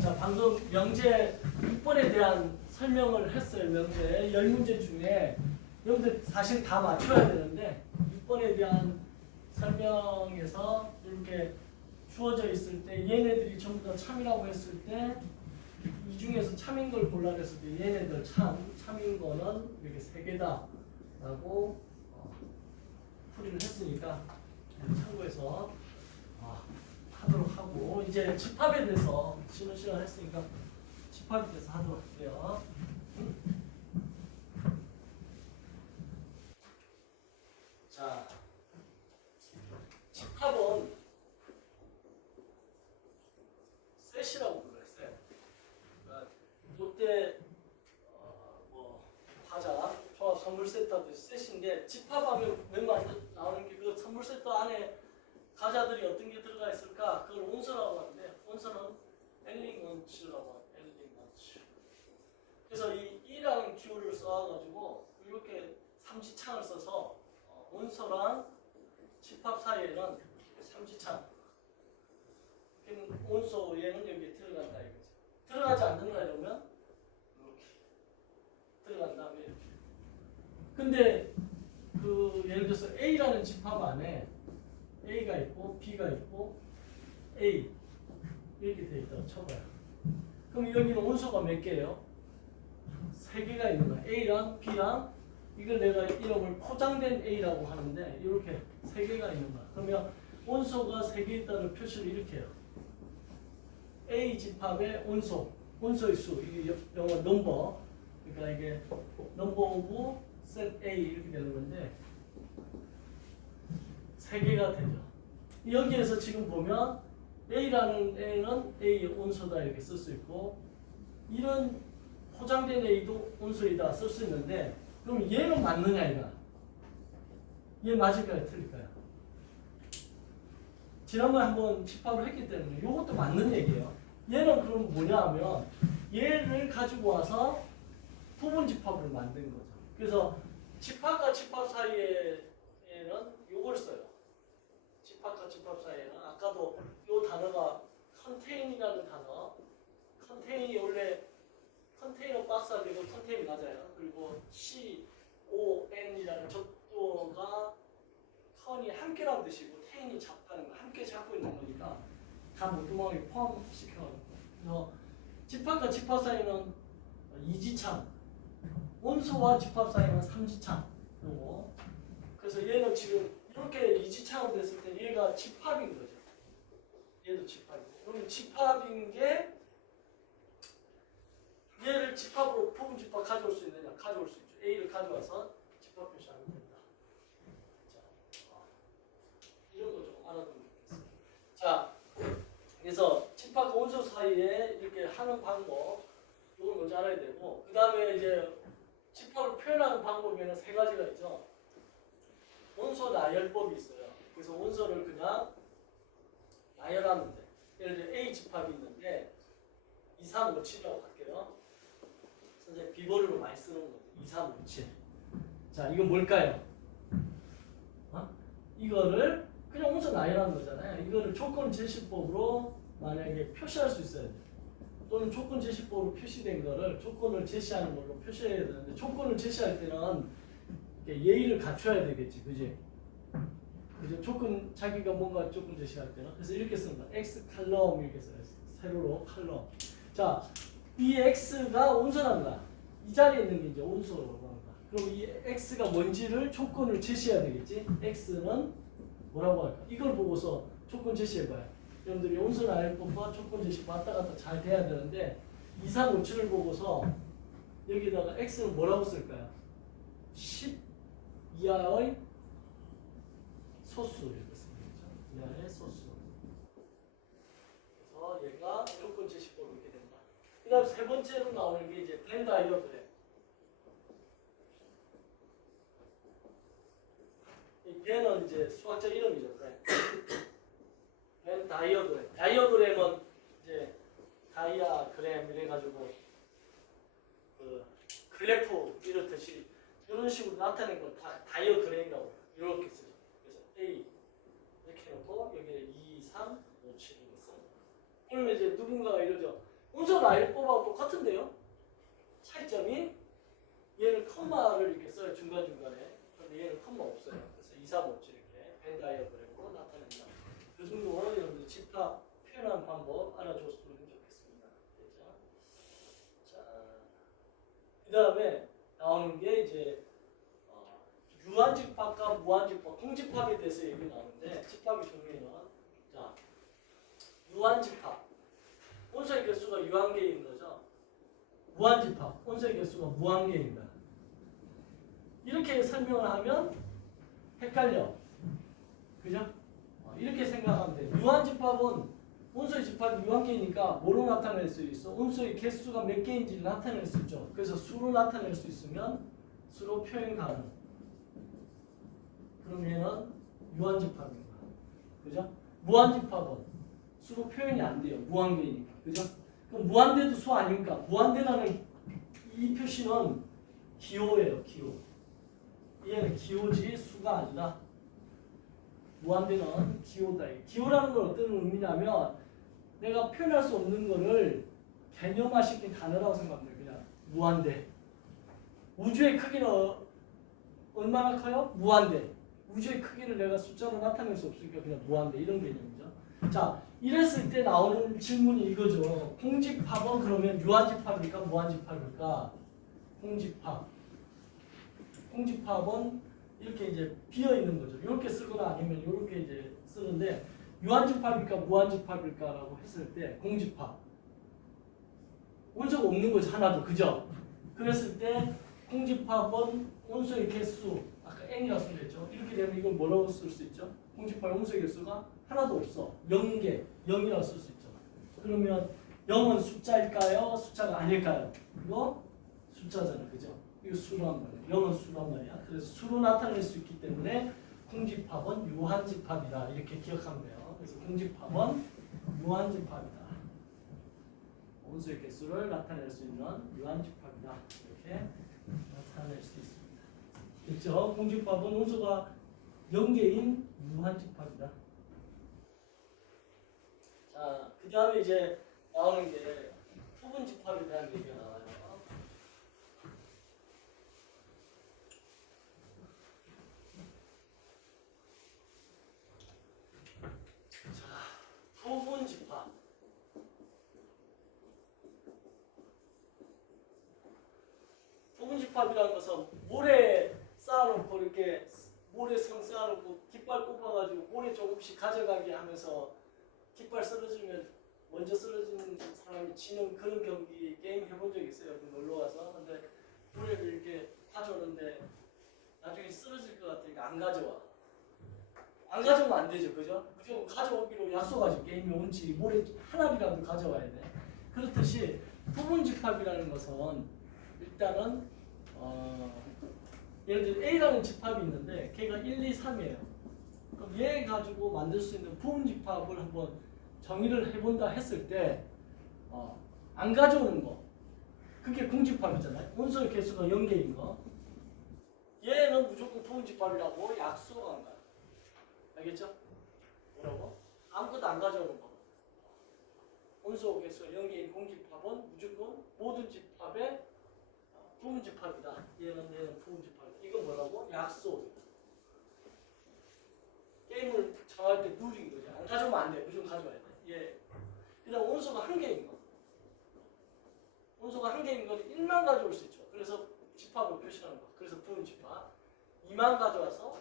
자, 방금 명제 6번에 대한 설명을 했어요. 명제 10문제 중에 여러분들 사실 다 맞춰야 되는데 6번에 대한 설명에서 이렇게 주어져 있을 때 얘네들이 전부 다 참이라고 했을 때 이 중에서 참인 걸 골라냈을 때 얘네들 참인 거는 이렇게 3개다 라고 풀이를 했으니까 참고해서 하도록 하고, 이제 집합에 대해서 쉬는 시간 했으니까 집합에 대해서 하도록 할게요. 자, 집합은 셋이라고 불렀어요. 그러니까 롯데 뭐 과자 조합 선물 세트도 셋인데, 집합하면 웬만하면 나오는 게 그 선물 세트 안에 과자들이 어떤 게 들어가 있을까? 그걸 온서라고 하는데, 온서는 엘링먼츠라고 합니다. 엘링먼츠. 그래서 이 E라는 기호를 써가지고 이렇게 삼지창을 써서 온서랑 집합 사이에는 삼지창. 그럼 온서 얘는 여기에 들어간다 이거죠. 들어가지 않는다 이러면 이렇게 들어간 다음에 이렇게. 근데 그 예를 들어서 A라는 집합 안에 A가 있고 B가 있고 A 이렇게 돼 있다고 쳐봐요. 그럼 여기는 온소가 몇 개예요? 3개가 있는 거야. A랑 B랑, 이걸 내가 이름을 포장된 A라고 하는데 이렇게 3개가 있는 거야. 그러면 온소가 3개 있다는 표시를 이렇게 해요. A 집합의 온소의 수, 이게 영어 넘버, 그러니까 이게 넘버 오브 셋 A 이렇게 되는 건데 3개가 되죠. 여기에서 지금 보면 A라는 A는 A의 온소다 이렇게 쓸 수 있고, 이런 포장된 A도 온소이다 쓸 수 있는데, 그럼 얘는 맞느냐 이거? 얘 맞을까요? 틀릴까요? 지난번에 한번 집합을 했기 때문에 이것도 맞는 얘기예요. 얘는 그럼 뭐냐 하면 얘를 가지고 와서 부분 집합을 만든 거죠. 그래서 집합과 집합 사이에는 이걸 써요. 집합과 집합 사이에는 아까도 이 단어가 컨테인이라는 단어, 컨테인이 원래 컨테이너 박스가 되고 컨테인이 맞아요. 그리고 CON이라는 접두어가 컨이 함께라는 뜻이고 테인이 잡다는 거, 함께 잡고 있는 거니까 다 모두멍에 포함시켜. 그래서 집합과 집합 사이는 이지창, 온소와 집합 사이는 삼지창이고, 그래서 얘는 지금 이렇게 이지창으로 됐을 때 얘가 집합인 거죠. 얘도 집합이고. 그럼 집합인 게 얘를 집합으로 부분 집합 가져올 수 있느냐? 가져올 수 있죠. A를 가져와서 집합 표시하면 된다. 자, 이런 거 좀 알아두면 좋겠어요. 자, 그래서 집합과 온소 사이에 이렇게 하는 방법, 이걸 먼저 알아야 되고, 그 다음에 이제 집합을 표현하는 방법에는 3가지가 있죠. 온소 나열법이 있어요. 그래서 온소를 그냥 나열하면 돼. 예를 들어 A 집합이 있는데 2, 3, 5, 7이라고 할게요. 선생님 비번으로 많이 쓰는 거죠. 2, 3, 5, 7. 자, 이건 뭘까요? 이거를 그냥 온소 나열하는 거잖아요. 이거를 조건 제시법으로 만약에 표시할 수 있어야 돼요. 또는 조건 제시법으로 표시된 거를 조건을 제시하는 걸로 표시해야 되는데, 조건을 제시할 때는 예의를 갖춰야 되겠지, 그지? 그죠? 조건, 자기가 뭔가 조건 제시할 때는. 그래서 이렇게 쓰는 거야. X 칼럼 이렇게 써요. 세로로 칼럼. 자, 이 X가 온소란다. 이 자리에 있는 게 이제 온소라고 하는 거야. 그럼 이 X가 뭔지를 조건을 제시해야 되겠지? X는 뭐라고 할까? 이걸 보고서 조건 제시해봐요. 여러분들이 온소 나열법과 조건 제시 왔다 갔다 잘 돼야 되는데, 2, 3, 5, 7을 보고서 여기다가 X는 뭐라고 쓸까요? 10 이하의 소수 이렇게 씁니다. 이하의 소수. 그래서 얘가 조건 제시법 이렇게 된다. 그 다음 3번째로 나오는 게 이제 벤 다이어그램. 이 벤은 이제 수학적 이름이죠. 벤 다이어그램. 다이어그램은 이제 다이아그램 이래가지고 그 글래프 이렇듯이 이런 식으로 나타낸 걸 다이어그램이라고 해요. 이렇게 쓰죠. 그래서 A 이렇게 해놓고 여기에 2, 3, 5, 7 이렇게 씁니다. 그러면 이제 누군가가 이러죠. 문서 라인법하고 똑같은데요. 차이점이 얘는 컴마를 이렇게 써요. 중간중간에. 그런데 얘는 컴마 없어요. 그래서 2, 3, 5, 7 이렇게 벤 다이어그램으로 나타낸다. 그 정도 여러분들 집합 표현하는 방법 알아줬으면 좋겠습니다. 됐죠? 자, 그 다음에 나오는 게 이제 유한집합과 무한집합, 공집합에 대해서 얘기 나오는데 집합의 종류는 자, 유한집합 온소의 개수가 유한계인 거죠. 무한집합 온소의 개수가 무한계인 거야. 이렇게 설명을 하면 헷갈려. 그죠? 이렇게 생각하면 돼. 유한집합은 온소의 집합이 유한계이니까 뭐로 나타낼 수 있어? 온소의 개수가 몇 개인지를 나타낼 수 있죠. 그래서 수로 나타낼 수 있으면 수로 표현 가능. 그럼 얘는 유한집합인 거야. 그죠? 무한집합은 수로 표현이 안 돼요. 무한계이니까. 그죠? 그럼 무한대도 수 아닙니까? 무한대라는 이 표시는 기호예요. 기호. 얘는 기호지 수가 아니라 무한대는 기호다. 기호라는 건 어떤 의미냐면 내가 표현할 수 없는 거를 개념화시킨 단어라고 생각하면 돼요. 그냥 무한대. 우주의 크기는 얼마나 커요? 무한대. 우주의 크기를 내가 숫자로 나타낼 수 없으니까 그냥 무한대 이런 개념이죠. 자, 이랬을 때 나오는 질문이 이거죠. 공집합은 그러면 유한집합입니까? 무한집합입니까? 공집합. 공집합은 이렇게 이제 비어 있는 거죠. 이렇게 쓰거나 아니면 이렇게 이제 쓰는데 유한집합일까 무한집합일까라고 했을 때 공집합. 온소가 없는 거죠. 하나도. 그죠? 그랬을 때 공집합은 온소의 개수 아까 n이라고 쓰겠죠. 이렇게 되면 이걸 뭐라고 쓸 수 있죠? 공집합의 온소의 개수가 하나도 없어. 0개, 0이라고 쓸 수 있죠. 그러면 0은 숫자일까요? 숫자가 아닐까요? 이거 숫자잖아. 그죠? 이거 수란 말이야. 0은 수란 말이야. 그래서 수로 나타낼 수 있기 때문에 공집합은 유한집합이다. 이렇게 기억하면 돼요. 그래서 공집합은 유한집합이다. 온소의 개수를 나타낼 수 있는 유한집합이다. 이렇게 나타낼 수 있습니다. 됐죠? 공집합은 온소가 0개인 유한집합이다. 자, 그 다음에 이제 나오는 게 부분집합에 대한 얘기가 나와요. 자, 부분집합. 부분집합이라는 것은 모래 쌓아놓고 이렇게 모래성 쌓아놓고 깃발 꼽아가지고 모래 조금씩 가져가게 하면서 깃발 쓰러지면 먼저 쓰러지는 사람이 지는 그런 경기 게임 해본 적 있어요. 놀러 가서. 근데 모래를 이렇게 가져오는데 나중에 쓰러질 것 같으니까 안 가져와. 안 가져오면 안 되죠. 그죠? 무조건 가져오기로 약속하죠. 게임의 원칙이 모래 하나라도 가져와야 돼. 그렇듯이 부분집합이라는 것은 일단은 예를 들어 A라는 집합이 있는데 걔가 1, 2, 3이에요. 그럼 얘 가지고 만들 수 있는 부분집합을 한번 정의를 해본다 했을 때 안 가져오는 거 그게 공집합이잖아요. 온소의 개수가 0개인 거 얘는 무조건 부분집합이라고 약속한 거야. 알겠죠? 뭐라고? 아무것도 안 가져오는 거. 온소 개수가 0개인 공집합은 무조건 모든 집합의 부분집합이다. 얘는 부분집합이다. 이건 뭐라고? 약속. 게임을 정할 때 룰인 거지. 안 가져오면 안 돼. 무조건 가져와야 돼. 예. 그다음 온소가 한 개인 거. 온소가 한 개인 건 1만 가져올 수 있죠. 그래서 집합을 표시하는 거. 그래서 부분집합. 2만 가져와서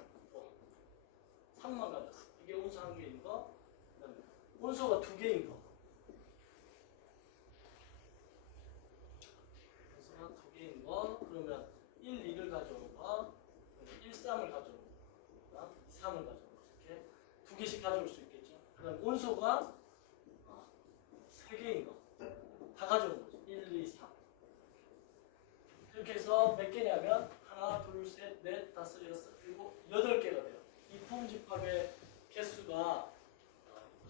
3만 가져왔어. 이게 온소 한 개인 거. 그다음에 온소가 두 개인 거. 온소가 두 개인 거. 그러면 1, 2를 가져오는 거. 1, 3을 가져오는 거. 2, 3을 가져오는 거. 이렇게 두 개씩 가져올 수 있겠죠. 그다음 온소가 세 개인 거. 다 가져오는 거죠. 1, 2, 3. 이렇게 해서 몇 개냐면 하나, 둘, 셋, 넷, 다섯, 여섯, 일곱, 8개가 돼요. 이 부분집합의 개수가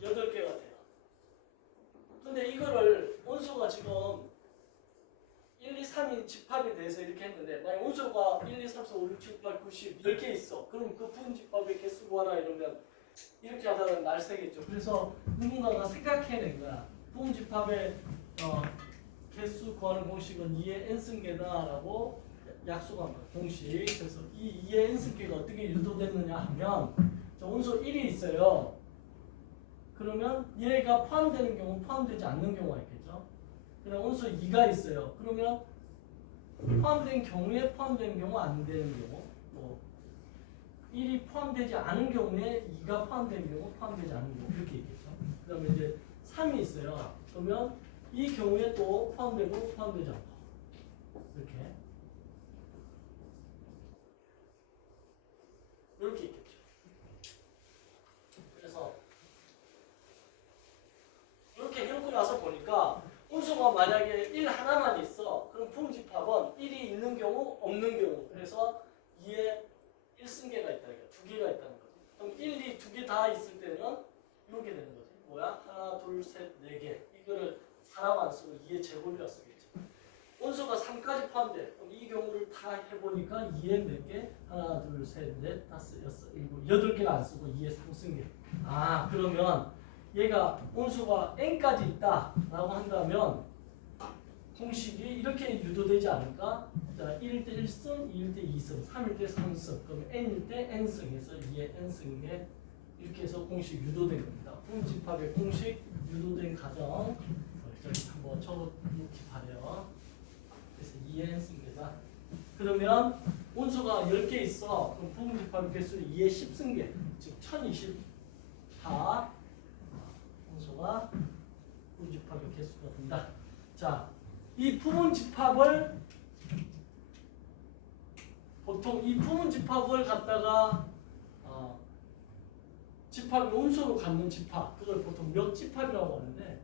8개가 돼요. 근데 이거를 온소가 지금 1, 2, 3인 집합에 대해서 이렇게 했는데 만약 온소가 1, 2, 3, 4, 5, 6, 7, 8, 9, 10 10개 있어. 그럼 그 부분집합의 개수 구하라 이러면 이렇게 하다가 날 새겠죠. 그래서 누군가가 생각해낸 거야. 부분집합의 구하는 공식은 2의 n승계다라고 약속한 거예요. 공식. 그래서 이 2의 n승계가 어떻게 유도됐느냐 하면 자, 온소 1이 있어요. 그러면 얘가 포함되는 경우 포함되지 않는 경우가 있겠죠. 그럼 온소 2가 있어요. 그러면 포함된 경우에 포함되는 경우 안 되는 경우 또 1이 포함되지 않은 경우에 2가 포함되는 경우 포함되지 않는 경우 이렇게 있겠죠. 그 다음에 이제 3이 있어요. 그러면 이 경우에 또 포함되고 포함되지 않고 이렇게 있겠죠. 그래서 이렇게 해놓고 나서 보니까 온소가 만약에 1 하나만 있어. 그럼 부분집합은 1이 있는 경우 없는 경우. 그래서 2에 1승계가 있다. 두 개가 있다는 거지. 그럼 1, 2 두 개 다 있을 때는 이렇게 되는 거지. 뭐야? 하나, 둘, 셋, 네 개. 이거를 사람 안 쓰고 2의 제곱이라 쓰겠지. 온소가 3까지 포함돼. 그럼 이 경우를 다 해보니까 2에 몇 개? 하나, 둘, 셋, 넷, 다섯, 여섯, 일곱, 8개를 안 쓰고 2의 3승계. 아, 그러면 얘가 온소가 n까지 있다라고 한다면 공식이 이렇게 유도되지 않을까? 자, 1일 때 1승, 2일 때 2승, 3일 때 3승, 그럼 n일 때 n승 해서 2의 n승계 이렇게 해서 공식 유도된 겁니다. 부분집합의 공식 유도된 가정 저기 한번 적어놓기 바래요. 그래서 2의 n승계다. 그러면 온소가 10개 있어. 그럼 부분집합의 개수는 2의 10승계, 즉 1024 온소가 부분집합의 개수가 된다. 자, 이 부분집합을 보통 이 부분집합을 갖다가 집합을 온소로 갖는 집합, 그걸 보통 멱집합이라고 하는데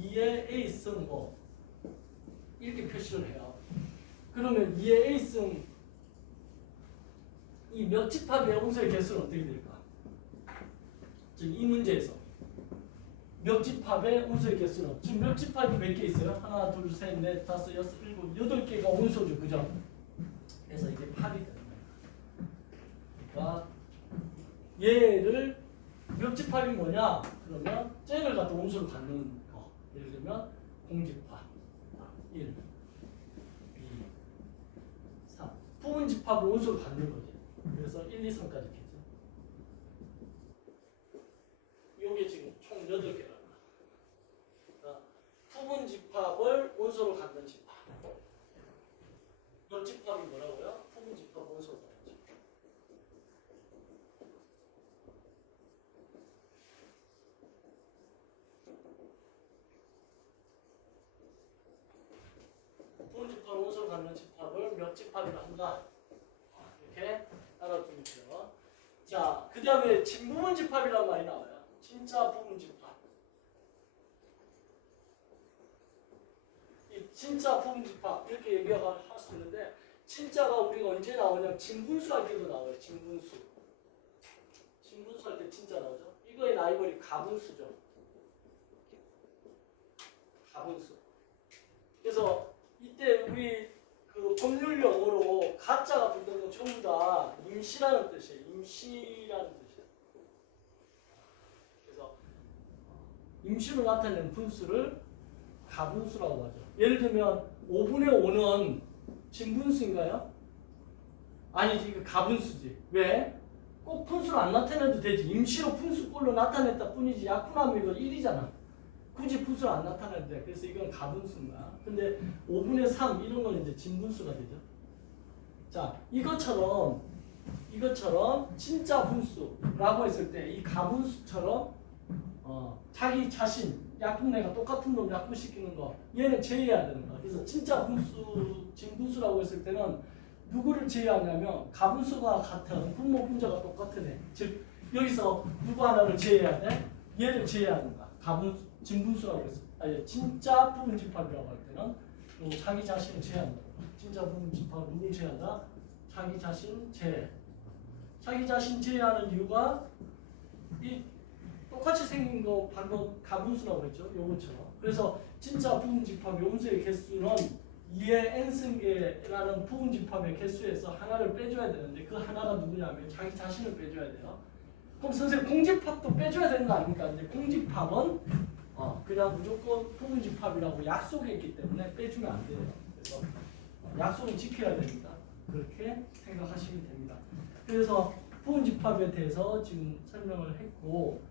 2의 a승 5 이렇게 표시를 해요. 그러면 2의 a승 이 멱집합의 온소의 개수는 어떻게 될까? 지금 이 문제에서 멱집합의 온소의 개수는 지금 멱집합이 몇 개 있어요? 하나, 둘, 셋, 넷, 다섯, 여섯, 일곱, 8개가 온소죠, 그죠? 그래서 이게 8이 되는 거예요. 그러니까 얘를 멱집합이 뭐냐? 그러면 쟤를 갖다 온소를 갖는 거. 예를 들면 공집합 1, 2, 3 부분집합을 온소를 갖는 거지. 그래서 1, 2, 3까지 했죠. 요게 지금 총 8개라. 부분집합을 온소로 갖는 집합. 멱집합이 뭐라고요? 부분집합 온소로 갖는 집합. 부분집합 온소로 갖는 집합을 멱집합이라 한다. 이렇게 알아두시죠. 자, 그 다음에 진부분집합이라는 말이 나와요. 진짜 부분집합. 이 진짜 부분집합 이렇게 얘기할 수 있는데 진짜가 우리가 언제 나오냐? 진분수 할 때도 나와요. 진분수. 진분수 할 때 진짜 나오죠. 이거의 라이벌이 가분수죠. 가분수. 그래서 이때 우리 그 법률 용어로 가짜가 붙는 건 전부 다 임시라는 뜻이에요. 임시라는 뜻이에요. 그래서 임시로 나타내는 분수를 가분수라고 하죠. 예를 들면 5분의 5는 진분수인가요? 아니지, 이거 가분수지. 왜? 꼭 분수로 안 나타내도 되지. 임시로 분수꼴로 나타냈다 뿐이지. 약분하면 이거 1이잖아. 굳이 분수로 안 나타내도 돼. 그래서 이건 가분수인가. 근데 5분의 3 이런 건 이제 진분수가 되죠. 자, 이것처럼 진짜 분수라고 했을 때 이 가분수처럼 자기 자신 약분내가 똑같은 놈 약분시키는 거 얘는 제외해야 되는 거야. 그래서 진짜 분수 진분수라고 했을 때는 누구를 제외하냐면 가분수가 같은 분모 분자가 똑같은 애. 즉 여기서 누구 하나를 제외해야 돼? 얘를 제외하는 거야. 가분수 진분수라고 했어. 아니 진짜 부분집합이라고 할 때는 자기 자신을 제외한다. 진짜 부분집합 누굴 제외한다? 자기 자신 제외. 자기 자신 제외하는 이유가 이 똑같이 생긴 거 방금 가분수라고 했죠. 요거처럼. 그래서 진짜 부분집합의 온수의 개수는 2의 n승계라는 부분집합의 개수에서 하나를 빼줘야 되는데 그 하나가 누구냐면 자기 자신을 빼줘야 돼요. 그럼 선생님 공집합도 빼줘야 되는 거 아닙니까? 이제 공집합은 그냥 무조건 부분집합이라고 약속했기 때문에 빼주면 안 돼요. 그래서 약속은 지켜야 됩니다. 그렇게 생각하시면 됩니다. 그래서 부분집합에 대해서 지금 설명을 했고,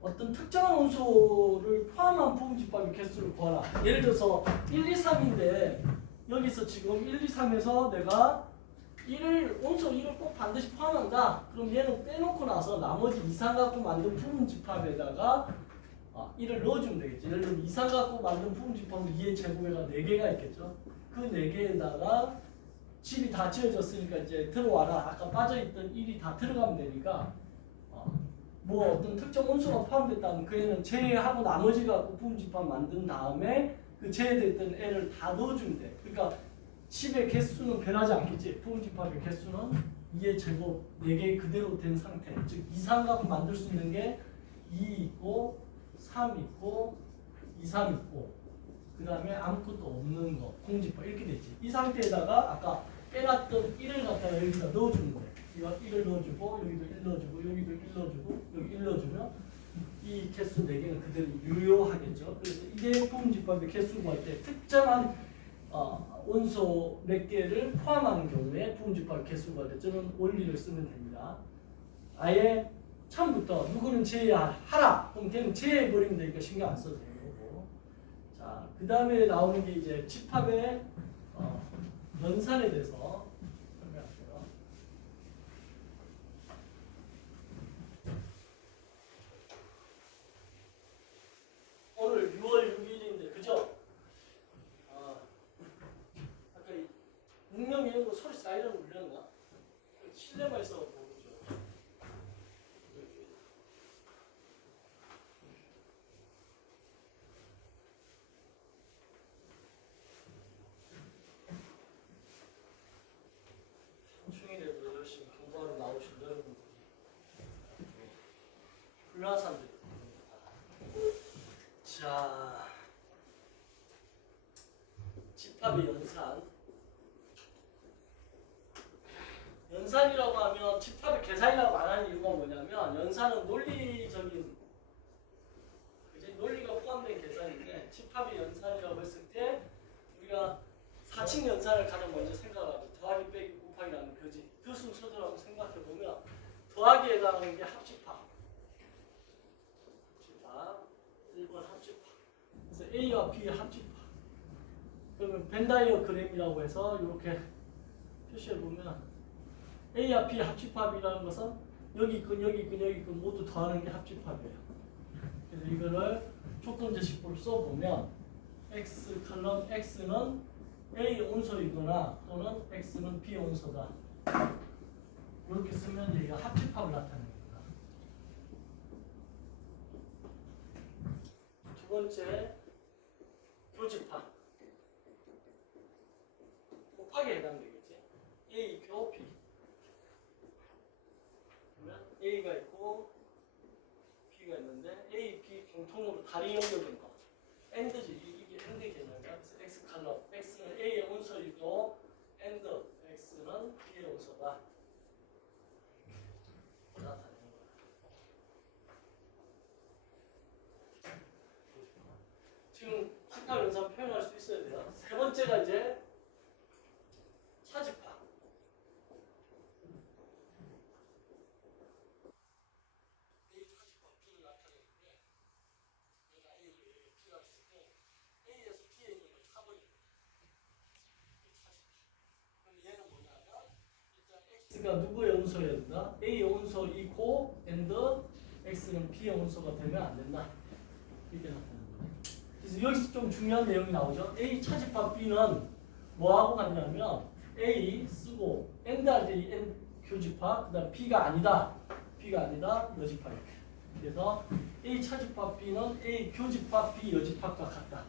어떤 특정한 원소를 포함한 부분집합의 개수를 구하라. 예를 들어서 1, 2, 3인데 여기서 지금 1, 2, 3에서 내가 원소 1을 꼭 반드시 포함한다. 그럼 얘는 빼놓고 나서 나머지 이상갖고 만든 부분집합에다가 1을 넣어주면 되겠지. 예를 들면 이상갖고 만든 부분집합은 2의 제곱에가 4개가 있겠죠. 그 4개에다가 집이 다 지어졌으니까 이제 들어와라. 아까 빠져있던 1이 다 들어가면 되니까 뭐 어떤 특정 원소가 포함됐다면 그 애는 제외하고 나머지 갖고 부분집합 만든 다음에 그 제외됐던 애를 다 넣어주면 돼. 그러니까 집의 개수는 변하지 않겠지. 부분집합의 개수는 2의 제곱 4개 그대로 된 상태. 즉 이상갖고 만들 수 있는 게 2 있고 3 있고 2, 3 있고 그 다음에 아무것도 없는 거 부분집합 이렇게 되지. 이 상태에다가 아까 빼놨던 1을 갖다가 여기다 넣어주는 거야. 이거 1을 넣어주고 여기도 1 넣어주고 여기도 1 넣어주고 여기 1 넣어주면 이 개수 4개는 그대로 유효하겠죠. 그래서 이게 부분집합의 개수 구할 때 특정한 원소 몇 개를 포함하는 경우에 부분집합 개수 구할 때 저는 원리를 쓰면 됩니다. 아예 처음부터 누구는 제외하라. 그럼 걔는 제외해버리면 되니까 신경 안 써도 되는 거고. 자, 그 다음에 나오는 게 이제 집합의 연산에 대해서 설명할게요. 오늘 6월 6일인데 그죠? 아까 문명 이런 거 소리 사이렌 울렸나? 실내만 있어 모르죠. 한충일에도 열심히 공부하러 나오신 여러분들이 훌륭한 사람들이 자, 집합의 연산. 연산이라고 하면 집합의 계산이라고 안 하는 이유가 뭐냐면 연산은 논리적인 논리가 포함된 계산인데 집합의 연산이라고 했을 때 우리가 4층 연산을 가장 먼저 생각하고 더하기 빼기 곱하기라는 그 순서대로 생각해 보면 더하기에 해당하는 게 합집합. 1번 합집합. 그래서 A와 B의 합집합. 그러면 벤다이어그램이라고 해서 이렇게 표시해 보면 A와 B 합집합이라는 것은 여기 있건 여기 있건 여기 있건 모두 더하는 게 합집합이에요. 그래서 이거를 조건제식으로 써보면 X 컬럼 X는 A 온소이거나 또는 X는 B 온소다. 이렇게 쓰면 얘가 합집합을 나타냅니다. 두 번째 교집합. 곱하기에 해당되겠지. A 교 B. 그러면 A가 있고 B가 있는데 A, B 공통으로 다리 연결된 거. AND지. 이게 AND 개념이야. 그래서 X 컬럼. X는 A의 온소이고 AND X는 B의 온소다. 나타내는 거야. 지금 집합 연산 표현할 수 있어야 돼요. 세 번째가 이제 차집합. A 차집합 B를 나타내는데 얘가 A고 얘가 B가 있을 때 A에서 B에 있는 걸 차버립니다. 그럼 얘는 뭐냐면 일단 X가 누구의 온소여야 된다? A의 온소이고 and X는 B의 온소가 되면 안 된다. 이렇게 나타내는 거예요. 그래서 여기서 좀 중요한 내용이 나오죠. A 차집합 B는 뭐하고 같냐면 A 쓰고 and 할 때 이 and 교집합 그 다음 B가 아니다. B가 아니다. 여집합 이렇게. 그래서 A 차집합 B는 A 교집합 B 여집합과 같다.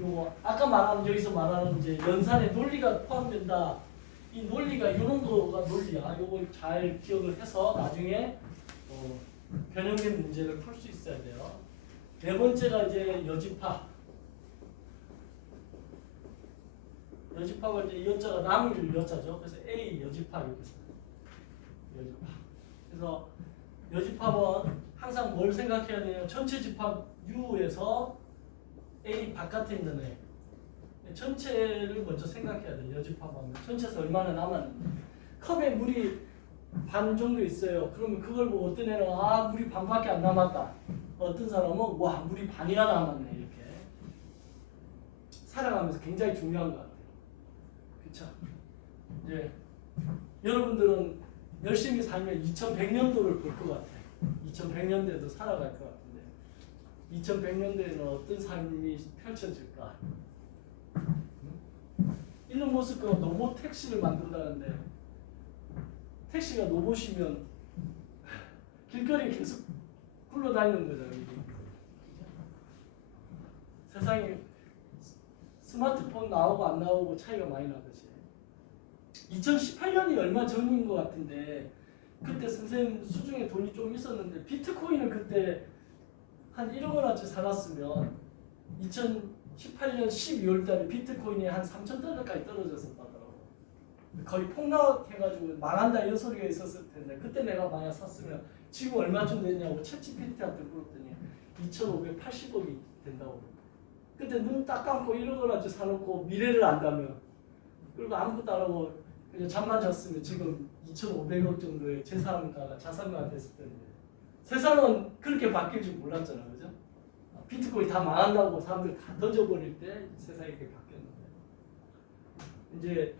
요거 아까 말하는 여기서 말하는 이제 연산의 논리가 포함된다. 이 논리가 이런 거가 논리야. 요걸 잘 기억을 해서 나중에 변형된 문제를 풀 수 있어야 돼요. 네 번째가 이제 여집합. 여집합을 이제 여자가 나무를 여자죠. 그래서 A 여집합 이렇게 써요. 여집합. 그래서 그래서 여집합은 항상 뭘 생각해야 되냐면 전체 집합 U에서 A 바깥에 있는 애 전체를 먼저 생각해야 돼요. 여집합하면 전체에서 얼마나 남았는지. 컵에 물이 반 정도 있어요. 그러면 그걸 보고 어떤 애는 아 물이 반밖에 안 남았다. 어떤 사람은 와 물이 반이나 남았네. 이렇게 살아가면서 굉장히 중요한 것 같아요. 그렇죠? 이제 여러분들은 열심히 살면 2100년도를 볼 것 같아요. 2100년대도 살아갈 것 같은데 2100년대에는 어떤 삶이 펼쳐질까? 일론 머스크가 로봇 택시를 만든다는데 택시가 로봇이면 길거리에 계속 굴러다니는 거잖아요. 이게. 세상에 스마트폰 나오고 안 나오고 차이가 많이 나듯이 2018년이 얼마 전인 것 같은데 그때 선생님 수중에 돈이 좀 있었는데 비트코인을 그때 한 1억 원어치 사놨으면 2018년 12월 달에 비트코인이 한 3,000달러까지 떨어졌었다더라고. 거의 폭락해가지고 망한다 이런 소리가 있었을 텐데 그때 내가 만약 샀으면 지금 얼마쯤 됐냐고 챗GPT한테 물었더니 2,580억이 된다고. 그때 눈 딱 감고 1억 원어치 사놓고 미래를 안다면 그리고 아무것도 안 하고 그냥 잠만 잤으면 지금 2,500억 정도의 재산가가 자산가가 됐을 텐데 세상은 그렇게 바뀔 줄 몰랐잖아, 그죠? 비트코인 다 망한다고 사람들 다 던져버릴 때 세상이 그렇게 바뀌었는데 이제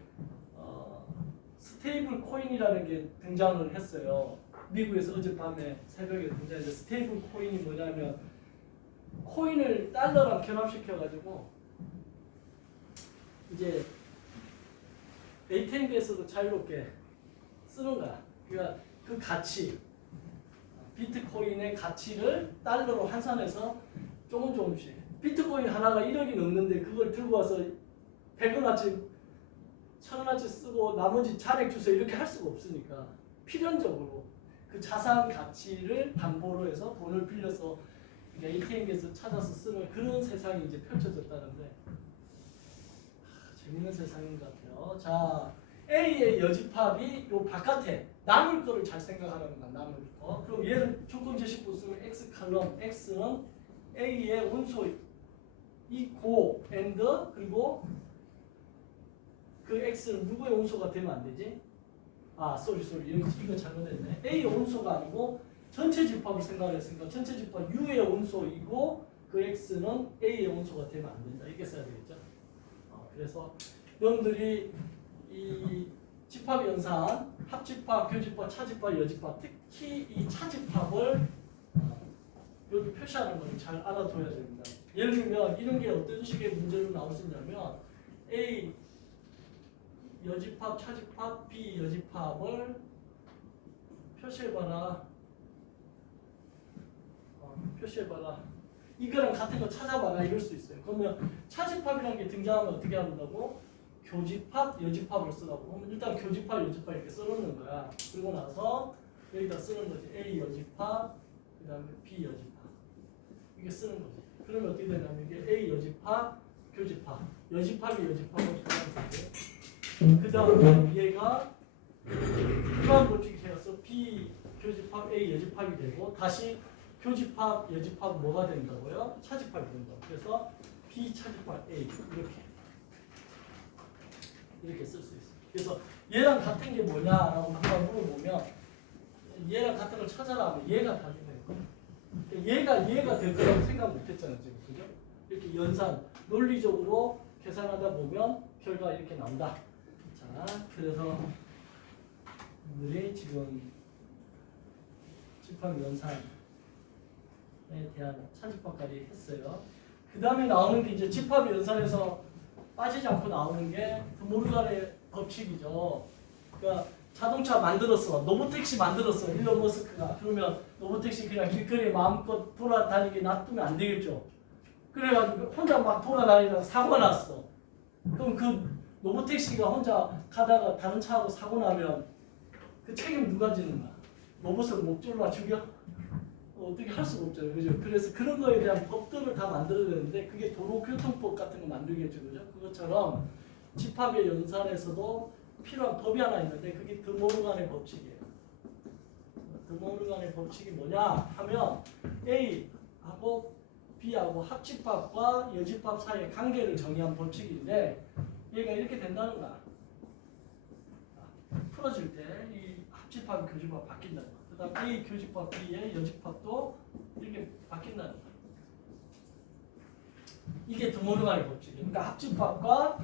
스테이블 코인이라는 게 등장을 했어요. 미국에서 어젯밤에 새벽에 등장했는데 스테이블 코인이 뭐냐면 코인을 달러랑 결합시켜가지고 이제 ATM에서도 자유롭게 쓰는 거야. 그러니까 그 가치, 비트코인의 가치를 달러로 환산해서 조금씩. 비트코인 하나가 1억이 넘는데 그걸 들고 와서 100원어치, 1000원어치 쓰고 나머지 잔액 주세요 이렇게 할 수가 없으니까 필연적으로 그 자산 가치를 담보로 해서 돈을 빌려서 ATM에서 찾아서 쓰는 그런 세상이 이제 펼쳐졌다는데 재밌는 세상인 것 같아요. 자, A의 여집합이 요 바깥에 남을 거를 잘 생각하는 거야. 남을 거. 그럼 얘는 조건 제시부 쓰면 X 칼럼 X는 A의 원소 이고 and 그리고 그 X는 누구의 원소가 되면 안 되지? 아, 쏘리 이거 잘못했네. A의 원소가 아니고 전체 집합을 생각했으니까 전체 집합 U의 원소이고 그 X는 A의 원소가 되면 안 된다. 이렇게 써야 되겠죠? 그래서 여러분들이 이 집합 연산, 합집합, 교집합, 차집합, 여집합, 특히 이 차집합을 여기 표시하는 걸 잘 알아둬야 됩니다. 예를 들면 이런 게 어떤 식의 문제로 나올 수 있냐면 A 여집합, 차집합, B 여집합을 표시해봐라. 표시해봐라. 이거랑 같은 거 찾아봐라 이럴 수 있어요. 그러면 차집합이라는 게 등장하면 어떻게 한다고? 교집합, 여집합을 쓰라고. 그러면 일단 교집합, 여집합 이렇게 써놓는 거야. 그리고 나서 여기다 쓰는 거지. A 여집합, 그 다음에 B 여집합. 이게 쓰는 거지. 그러면 어떻게 되냐면 이게 A 여집합, 교집합. 여집합이 여집합을 표현하는 거지. 그 다음에 얘가 이러한 법칙이 되어서 B 교집합, A 여집합이 되고 다시 교집합, 여집합 뭐가 된다고요? 차집합이 된다고. 그래서 B 차집합 A 이렇게 쓸 수 있어요. 그래서 얘랑 같은 게 뭐냐라고 한번 물어보면 얘랑 같은 걸 찾아라 하면 얘가 답이 되는 거예요. 얘가 될 거라고 생각 못했잖아요, 지금. 그죠? 이렇게 연산, 논리적으로 계산하다 보면 결과가 이렇게 나온다. 자, 그래서 오늘이 지금 집합 연산에 대한 차집합까지 했어요. 그 다음에 나오는 게 이제 집합 연산에서 빠지지 않고 나오는 게 모르간의 법칙이죠. 그러니까 자동차 만들었어, 로봇택시 만들었어, 일론 머스크가. 그러면 로봇택시 그냥 길거리에 마음껏 돌아다니게 놔두면 안 되겠죠. 그래가지고 혼자 막 돌아다니다가 사고가 났어. 그럼 그 로봇택시가 혼자 가다가 다른 차하고 사고 나면 그 책임 누가 지는 거야? 로봇을 목줄로 죽여? 어떻게 할 수가 없잖아요. 그죠? 그래서 그런 거에 대한 법들을 다 만들어야 되는데 그게 도로교통법 같은 거 만들겠죠. 그죠? 그것처럼 집합의 연산에서도 필요한 법이 하나 있는데 그게 드모르간의 법칙이에요. 드모르간의 법칙이 뭐냐 하면 A하고 B하고 합집합과 여집합 사이의 관계를 정의한 법칙인데 얘가 이렇게 된다는 거야. 풀어질 때 이 합집합, 교집합 바뀐다는 거야. 그 다음 A 교집합 B의 여집합도 이렇게 바뀐다는 거야. 이게 드모르간의 법칙이에요. 그러니까 합집합과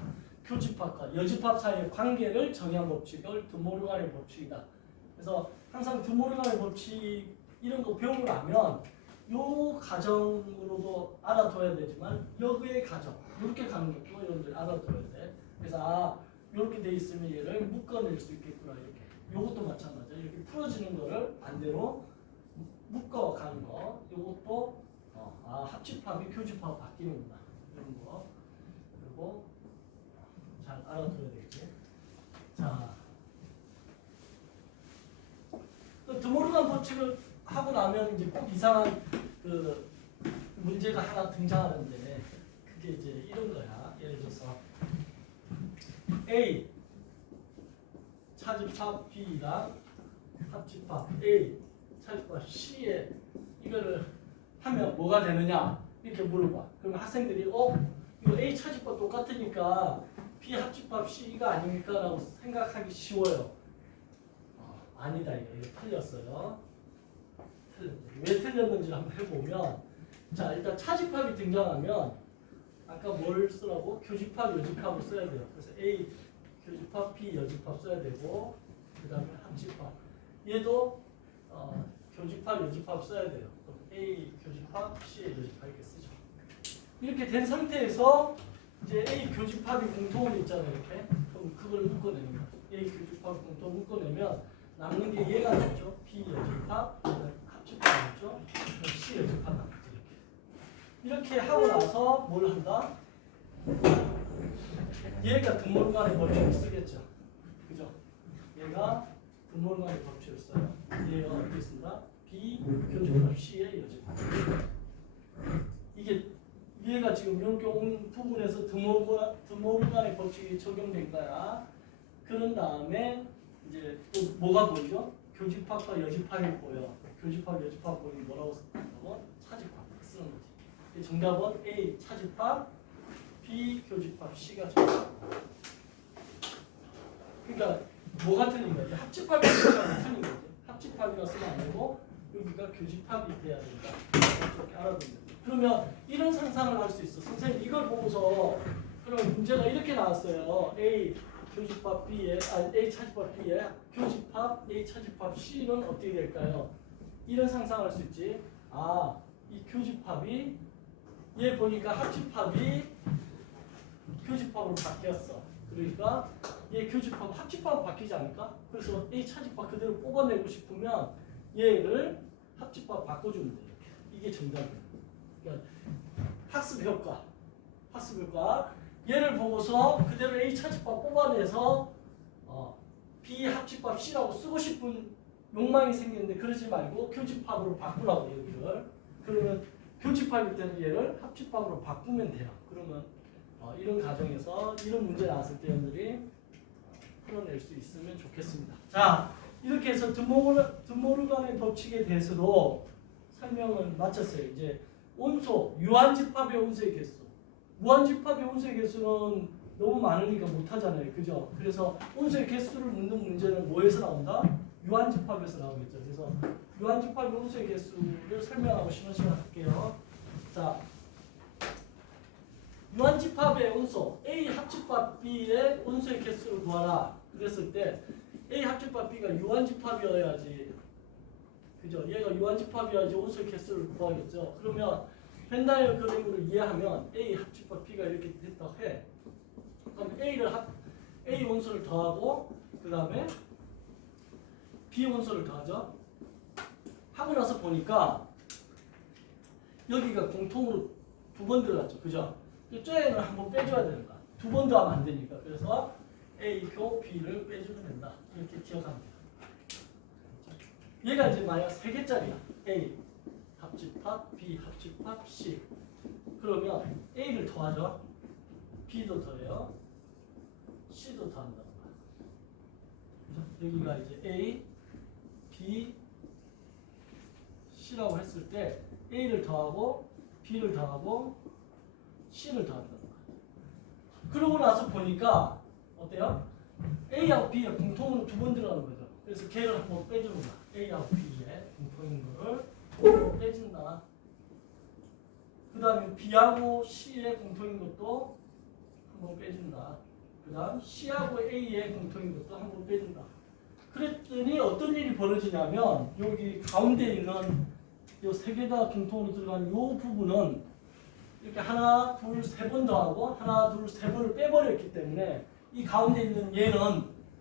교집합과 여집합 사이의 관계를 정의한 법칙을 드모르간의 법칙이다. 그래서 항상 드모르간의 법칙 이런 거 배우고 나면 요 가정으로도 알아둬야 되지만 여기의 가정 이렇게 가는 것도 여러분들 알아둬야 돼. 그래서 이렇게 돼 있으면 얘를 묶어낼 수 있겠구나 이렇게. 요것도 마찬가지야. 이렇게 풀어지는 거를 반대로 묶어가는 거. 요것도 합집합이 교집합 바뀌는구나 이런 거. 그리고 잘 알아둬야 되겠지. 자, 드모르간 법칙을 하고 나면 이제 꼭 이상한 그 문제가 하나 등장하는데 그게 이제 이런 거야. 예를 들어서 A 차집합 B랑 합집합 A 차집합 C에 이거를 하면 뭐가 되느냐 이렇게 물어봐. 그러면 학생들이 이거 A 차집합 똑같으니까 B 합집합 C가 아닙니까? 라고 생각하기 쉬워요. 아니다 이거 틀렸어요. 왜 틀렸는지 한번 해보면 자 일단 차집합이 등장하면 아까 뭘 쓰라고? 교집합, 여집합을 써야 돼요. 그래서 A 교집합, B 여집합 써야 되고 그 다음에 합집합 얘도 교집합, 여집합 써야 돼요. 그럼 A 교집합, C 여집합 이렇게 쓰죠. 이렇게 된 상태에서 이제 A 교집합이 공통은 있잖아요. 이렇게 그럼 그걸 묶어내는 거예요. A 교집합 공통 묶어내면 남는 게 얘가 남죠. B 여집합, 합집합 남죠. C 여집합 남죠. 이렇게 하고 나서 뭘 한다? 얘가 드모르간의 법칙을 쓰겠죠. 그죠? 얘가 드모르간의 법칙을 써요. 얘가 어떻게 쓴다? B 교집합 C의 여집합. 이게 얘가 지금 이렇게 온 부분에서 드모르간의 법칙이 적용된 거야. 그런 다음에 이제 또 뭐가 보이죠? 교집합과 여집합이 보여. 교집합, 여집합 보이면 뭐라고 쓴다고? 차집합 쓰는 거지. 정답은 A 차집합, B 교집합, C가 정답. 그러니까 뭐가 틀린 거지? 합집합이 틀린 거지. 합집합이라 쓰면 안 되고 여기가 교집합이 돼야 된다. 이렇게 알아두면 돼. 그러면 이런 상상을 할 수 있어. 선생님 이걸 보고서 그럼 문제가 이렇게 나왔어요. A 교집합 B에 A 차집합 B에 교집합 A 차집합 C는 어떻게 될까요? 이런 상상할 수 있지. 이 교집합이 얘 보니까 합집합이 교집합으로 바뀌었어. 그러니까 얘 교집합 합집합으로 바뀌지 않을까? 그래서 A 차집합 그대로 뽑아내고 싶으면 얘를 합집합 바꿔주면 돼. 이게 정답이에요. 그러니까 학습 효과. 얘를 보고서 그대로 A 차집합 뽑아내서 B 합집합 C라고 쓰고 싶은 욕망이 생기는데 그러지 말고 교집합으로 바꾸라고 여기를. 그러면 교집합일 때는 얘를 합집합으로 바꾸면 돼요. 그러면 이런 과정에서 이런 문제 나왔을 때 여러분들이 풀어낼 수 있으면 좋겠습니다. 자, 이렇게 해서 드모르간의 법칙에 대해서도 설명을 마쳤어요. 이제 온소, 유한집합의 온소의 개수. 무한집합의 온소의 개수는 너무 많으니까 못하잖아요. 그죠? 그래서 온소의 개수를 묻는 문제는 뭐에서 나온다? 유한집합에서 나오겠죠. 그래서 유한집합의 온소의 개수를 설명하고 쉬는 시간 할게요. 자, 유한집합의 온소 A 합집합 B의 온소의 개수를 구하라. 그랬을 때 A 합집합 B가 유한집합이어야지. 그죠? 얘가 유한집합이어야지 온소의 개수를 구하겠죠. 그러면 벤다이어 그림으로 이해하면 A 합집합 B가 이렇게 됐다 해. 그럼 A 원소를 더하고 그 다음에 B 원소를 더하죠. 하고 나서 보니까 여기가 공통으로 두 번 들어갔죠. 그죠? 쟤는 한번 빼줘야 되는 거야. 두 번 더하면 안 되니까. 그래서 A표 B를 빼주면 된다. 이렇게 기억하면 돼요. 얘가 이제 만약 3개짜리야. A 합집합, B 합집합, C. 그러면 A를 더하죠. B도 더해요. C도 더한다는 거야. 여기가 이제 A, B, C라고 했을 때 A를 더하고 B를 더하고 C를 더한다. 그러고 나서 보니까 어때요? A하고 B가 공통으로 두 번 들어가는 거죠. 그래서 걔를 한번 빼주는 거야. A하고 B의 공통인 거를 한번 빼준다. 그 다음에 B하고 C의 공통인 것도 한번 빼준다. 그 다음 C하고 A의 공통인 것도 한번 빼준다. 그랬더니 어떤 일이 벌어지냐면 여기 가운데 있는 이 세 개 다 공통으로 들어간 이 부분은 이렇게 하나, 둘, 세 번 더하고 하나, 둘, 세 번을 빼버렸기 때문에 이 가운데 있는 얘는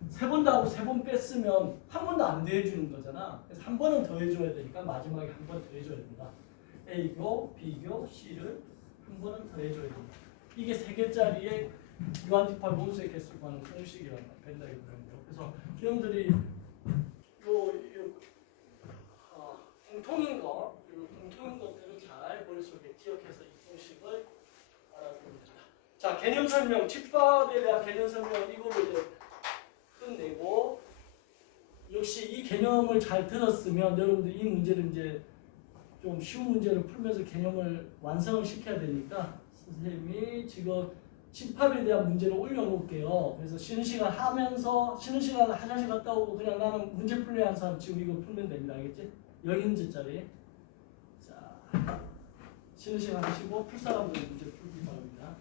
세 번 더하고 세 번 뺐으면 한 번도 안 더해주는 거잖아. 그래서 한 번은 더해줘야 되니까 마지막에 한 번 더해줘야 된다. A교, B교, C를 한 번은 더해줘야 된다. 이게 세 개짜리의 유한집합 원소의 개수 구하는 공식이란 말이야. 그래서 여러분들이 공통인 공통인 것들은 잘 머릿속에 기억해서 이 공식을 알아두면 된다. 자, 개념 설명, 집합에 대한 개념 설명 이걸로 이제 끝내고 역시 이 개념을 잘 들었으면 여러분들 이 문제를 이제 좀 쉬운 문제를 풀면서 개념을 완성을 시켜야 되니까 선생님이 지금 집합에 대한 문제를 올려놓을게요. 그래서 쉬는 시간 하면서 쉬는 시간 화장실 갔다 오고 그냥 나는 문제 풀려 한 사람 지금 이거 풀면 됩니다. 알겠지? 10문제짜리. 자, 쉬는 시간 하시고 풀 사람들 문제 풀기 바랍니다.